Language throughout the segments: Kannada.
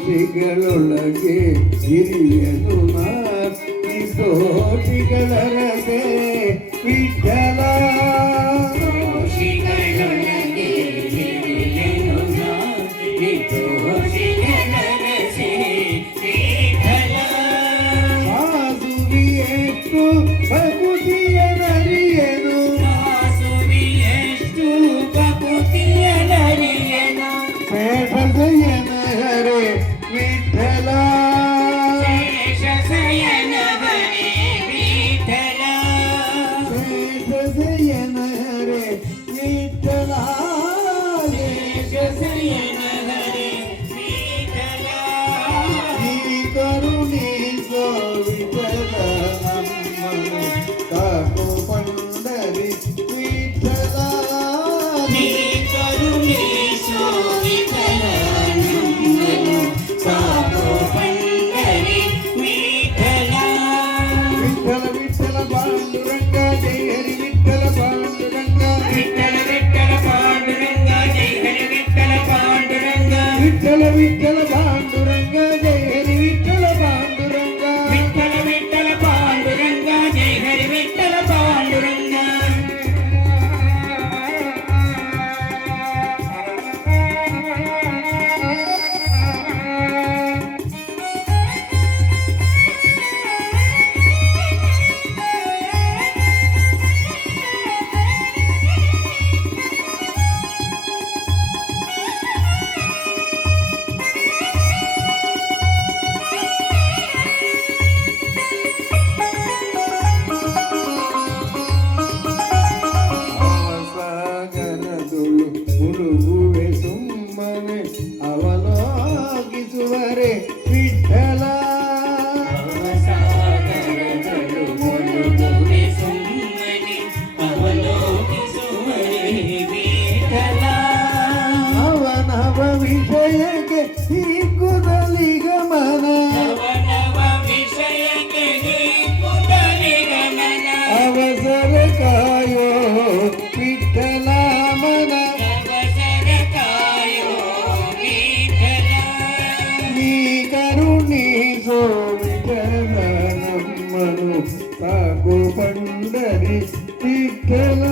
ಕೋಟಿಗಳೊಳಗೆ ಹಿರಿಯನು ಈ ಕೋಟಿಗಳ ರಸೆ ವಿಠಲ ಕೋಟಿಗಳೊಳಗೆ ಹಿರಿಯನು ಈ ಕೋಟಿಗಳ ರಸೆ ವಿಠಲ ಮಾಸುವಿಯೆಷ್ಟು ಭಕುತಿಯ ನರಿಯನು ಮಾಸುವಿಯೆಷ್ಟು ಭಕುತಿಯ ನರಿಯನು ಶೇಷಶಯನ ಹರೆ ವಿಠಲ ಶೇಷಶಯನ ಹರೆ ವಿಠಲ ಶೇಷಶಯನ ಹರೆ ವಿಠಲ ಶೇಷಶಯನ ಹರೆ ವಿಠಲ ಈ ಕರುಣಿಸೋ ವಿಠಲ ನಮ್ಮನು ಕಾಕು ಪಂಡರಿ ವಿಠಲ ನೀ ಕರುಣಿಸೋ ವಿಠಲ ನಮ್ಮನು ಸಾಕು ಪಂಡರಿ ವಿಠಲ ವಿಠಲ ವಿಠಲ ಪಾಂಡುರಂಗ ಜೈ ಹರಿ ವಿಠಲ ಪಾಂಡುರಂಗ ವಿಠಲ ವಿಠಲ ಪಾಂಡುರಂಗ ಜೈ ಹರಿ ವಿಠಲ ಪಾಂಡುರಂಗ ವಿಠಲ ವಿಠಲ ಪಾಂಡುರಂಗ ಜೈ ಹರಿ ವಿಠಲ ಪಾಂಡುರಂಗ ವಿಠಲ ವಿಠಲ ಪಾಂಡುರಂಗ ಜೈ ಹರಿ ವಿಠಲ ಪಾಂಡುರಂಗ ಸಾಗರದೊಳು ಮುಳುಗುವೆ ಸುಮ್ಮನೆ ಅವಲೋಕಿಸುವರೆ ವಿಠಲ ಸಾಗರಗಳು ಮುಳುಗುವೆ ಸುಮ್ಮನೆ ಅವಲೋಕಿಸುವರೆ ವಿಠಲ ಅವನವ ವಿಷಯಕ್ಕೆ ಹಿಗ್ಗುದಲಿ ಗಮನ ನವನವ ವಿಷಯಕ್ಕೆ ಹಿಗ್ಗುತ್ತಲೇ ಗಮನ ಅವಸರ ಕಾಯೋ ವಿಠಲ ಮನ ಅವಸರ ಕಾಯೋ ವಿಠಲ ನೀ ಕರುಣಿಸೋ ವಿಠಲ ನಮ್ಮನು ಸಾಕು ಪಂಡರಿ ವಿಠಲ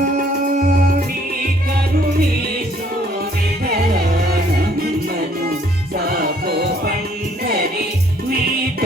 ನೀ ಕರುಣಿಸೋ ವಿಠಲ ನಮ್ಮನು ಸಾಕೋ ಪಂಡರಿ ವಿಠಲ